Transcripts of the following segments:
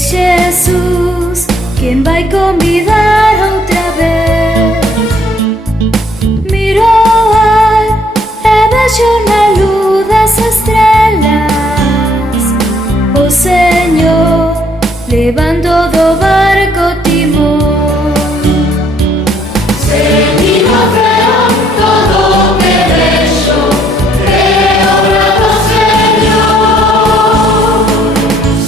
Jesus quen vai convidar outra vez. Miro ao ar e vexo na luz das estrelas o Señor levando do barco timón. Se miro ao ceo, todo o que vexo é obra do Señor.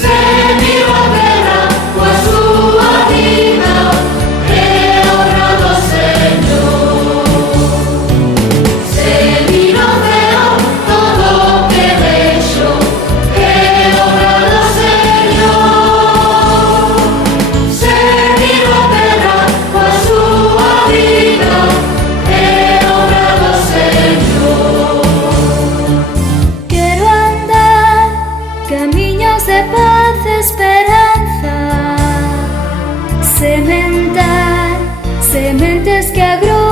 Se miro a terra, coa súa vida é obra do Señor. Se miro ao ceo, todo o que vexo é obra do Señor. Se miro a terra, coa súa vida é obra do Señor. Quero andar camiños de paz e esperanza, sementar sementes que agrupan